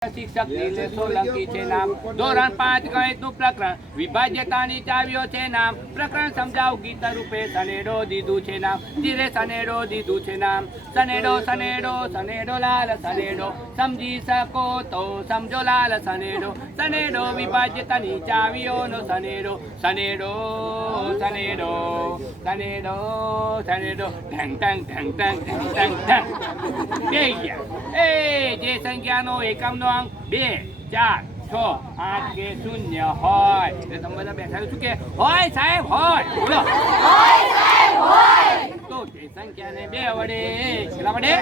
શિક્ષક નીલે સોલંકી છે નામ. ધોરણ પાંચ ગણિતનું પ્રકરણ વિભાજ્યતાની સનેડો સનેડો દીધું છે નામ. સનેડો સનેડો સનેડો સનેડો. સનેડો. સનેડો ચાવીઓનો સનેડો. સનેડો સનેડો સનેડો સનેડો. ઢંગ ઢંગ ઢંગ ઢંગ ઢંગ ઢંગ ઢંગ. બે ગયા. એ જે સંખ્યાનો એકમનો અંક બે ચાર છ આઠ કે શૂન્ય હોય. એટલે તમે બધા બેઠા શું કે? હોય સાહેબ હોય. બોલો. તો તે સંખ્યાને બે વડે. કેટલા વડે?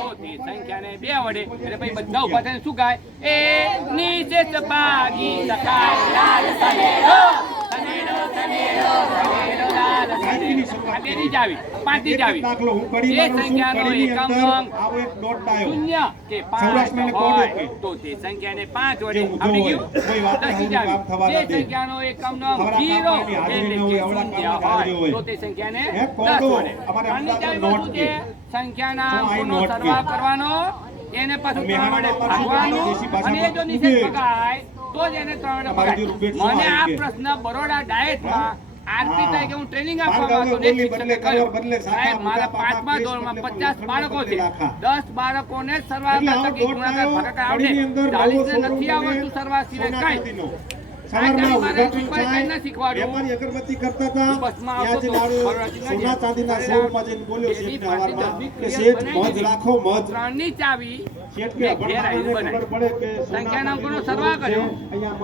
તો તે સંખ્યાને બે વડે. એટલે પછી બધા ઊભા થઈને શું ગાય? એ નીચે ભાગી શકાય લાલ સનેડો સનેડો સનેડો લાલ સનેડો આ બેની જ આવી પાંચની જ આવી દાખલો હું કરી એ સંખ્યાનો કડીની અંક આવો એક dot આવ્યો. શૂન્ય કે પાંચ હોય તો તે સંખ્યાને પાંચ વડે જેવું ગયું કોઈ વાત નહીં, કામ થવા દે. સંખ્યાનો એકમનો અંક હવરા જીરો કામની હાજરી એટલે કે શૂન્ય હોય હોય. તો તે સંખ્યાને હે, દસ કોડો. વડે અમારે આની અમદાવાદમાં ચાવીમાં નોટ કે. સંખ્યાના અંકોનો. સરવાળો કરવાનો એને પાછું ત્રણ વડે ભાગવાનું અને જો ભાષામાં નીચે તો જ એને ત્રણ વડે મને આ પ્રશ્ન બરોડા ડાયટમાં આરતી હા. તરીકે હું ટ્રેનિંગ આપવા શાખા સાહેબ, મારા પાંચમા ધોરણમાં પચાસ બાળકો છે. દસ બાળકોને સરવાળા દોઢ ગુણાકાર ભાગાકાર આવડે. કડીની અંદર નથી આવડતું સરવાળા સિવાય કાંઈ. ના અગરબત્તી કરતા હતા ના સોના ચાંદીના બોલ્યો કે શેઠ બનાવી મધ ચાવી સંખ્યાના અંકોનો ચાંદીનો કર્યો.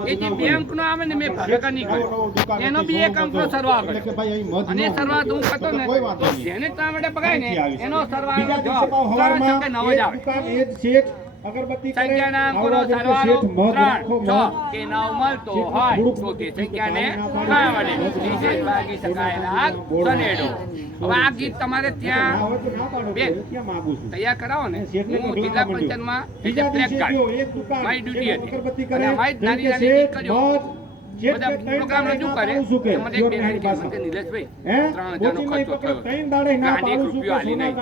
એ જે બે અંકનો આવે ને મેં ભાગાકાર નહીં નવો નવો દુકાન કર્યો એનો બે એક અંકનો કે કર્યો. ભાઈ અહીં મધ અને ન હું કરતો ને તો જેને ત્રણ વડે પગાય ને એનો જવાબ. નવ જ આવે. સંખ્યાના અંકોનો સરવાળો શેઠ મધ રાખો, ત્રણ છ કે નવ મળતો હોય તો તે સંખ્યાને ત્રણ વડે વિશેષ ભાગી શકાયેલા સનેડો. હવે આ ગીત તમારે ત્યાં? તૈયાર કરાવો ને. હું જિલ્લા. પંચાયતમાં કાર્ડ મારી ડ્યુટી હતી. અને અમારી નાની નાની શેઠ દીકરીઓ પ્રોગ્રામ રજૂ કરે મને એક બેન. કે નિલેશભાઈ ત્રણ હજારનો ખર્ચો થયો. ગાંધી એક રૂપિયો નહીં. મેં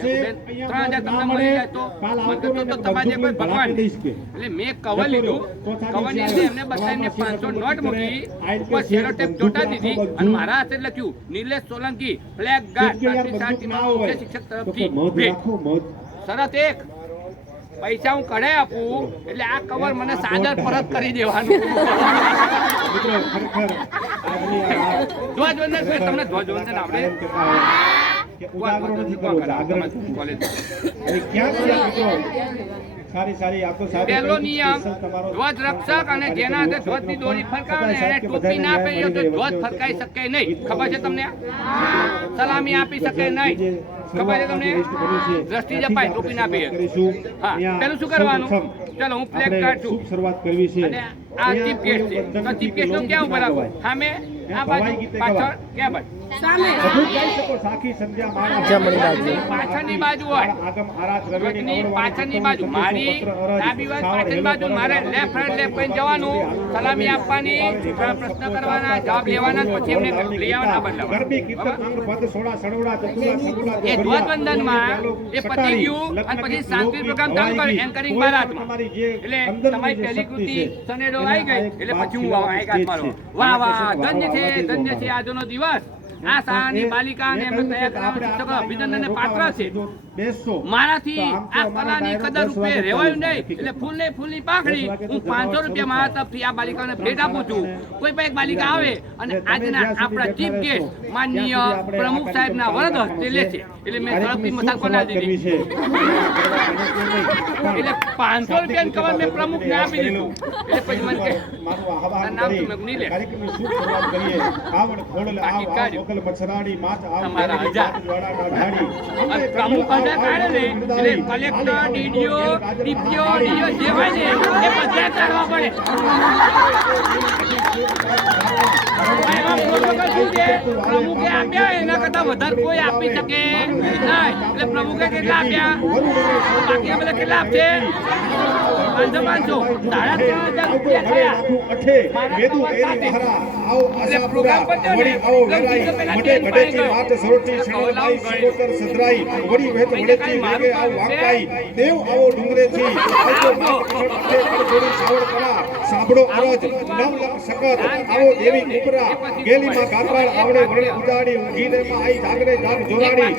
છે, બેન, અહીંયા ત્રણ હજાર તમને મળી જાય તો મને તો ને તો બધું તમારે કોઈ ભગવાન ભલાકી દઈશ કે. એટલે મેં કવર લીધું કવરની અંદર એમને બતાવીને પાંચસો નોટ મૂકી ઉપર સેલો ટેપ ચોંટા દીધી અને મારા હાથે લખ્યું નિલેશ સોલંકી ફ્લેગ ગાર્ડ શિક્ષક તરફથી. શરત એક પૈસા હું કઢે આપું એટલે આ કવર મને સાદર પરત કરી દેવાનું ધ્વજવંદન તમને ધ્વજવંદન. કોલેજ સારી સારી આ સારી પહેલો નિયમ ધ્વજ રક્ષક અને જેના હાથે ધ્વજની દોરી ફરકાવે એને ટોપી ના પહેરીએ તો ધ્વજ ફરકાઈ શકે નહીં. ખબર છે તમને? સલામી આપી શકે નહીં. ખબર છે તમને? દ્રષ્ટિ જપાય ટોપી ના પહેરીએ હા પેલું શું કરવાનું? ચલો હું ફ્લેગ કાઢું શરૂઆત કરવી છે. અને આ ચીફ ગેસ્ટ છે. તો ચીફ ગેસ્ટનું ક્યાં ઊભા રાખો સામે? પાછળની બાજુ હોય. પાછળની બાજુ. મારી ડાબી બાજુ પાછળની બાજુ મારે લેફ્ટ હેન્ડ લેફ્ટ કઈ જવાનું. સલામી આપવાની પ્રશ્ન કરવાના જવાબ લેવાના પછી એમને લઈ આવવાના બદલાવા. એ ધ્વજવંદનમાં એ પતી ગયું અને પછી સાંસ્કૃતિક પ્રોગ્રામ ચાલુ કર્યો એન્કરિંગ બારાતમાં એટલે તમારી પહેલી કૃતિ સનેડો આવી ગઈ એટલે પછી હું આઈ ગાત મારો વાહ વાહ ધન્ય છે ધન્ય છે આજનો દિવસ. આ શાળાની બાલિકા અને એમને તૈયાર કરવાના શિક્ષકો અભિનંદનને પાત્ર છે. મારાથી આ કલાની કદર રૂપે રેવાયું નહીં. એટલે ફૂલ ફૂલને ફૂલની પાખડી. હું પાંચસો રૂપિયા મારા તરફથી આ બાલિકાને ભેટ આપું છું. કોઈ પણ એક બાલિકા આવે અને આજના આપણા ચીફ ગેસ્ટ માનનીય પ્રમુખ સાહેબના વરદ હસ્તે લે છે. એટલે મેં ઝડપથી મથક બનાવી દીધી. છે? એટલે પાંચસો રૂપિયા કવર મેં પ્રમુખને આપી દીધું એટલે પછી મને કે નામ તમે નહીં લે. કાર્યક્રમની શુભ શરૂઆત કરીએ. આવડ ખોડલ આવ, બાકી કાઢ્યું. મોકલ મચ્છરાણી, માચ આવ, તમારા ઘેરી, હજાર. અને પ્રમુખ હજાર કાઢે ને એટલે કલેક્ટર ડીડીઓ ડીપીઓ ડીઓ જે હોય ને એ બધા કાઢવા પડે એમાં પ્રમુખે શું છે? પ્રમુખે આપ્યા એના કરતા વધારે કોઈ આપી શકે નહીં એટલે પ્રમુખે કેટલા આપ્યા બાકી અમે કેટલા આપશે? પાંચસો પાંચસો. સાડા ત્રણ હજાર રૂપિયા થયા પ્રોગ્રામ સાંભળો અરજ નવ લખ સકત આવો દેવી કુપરા. ગેલીમાં કાપડ આવડે વરણે ઉજાડી ઊંઘી દેમાં આઈ જાગરે જાગ જોરાડી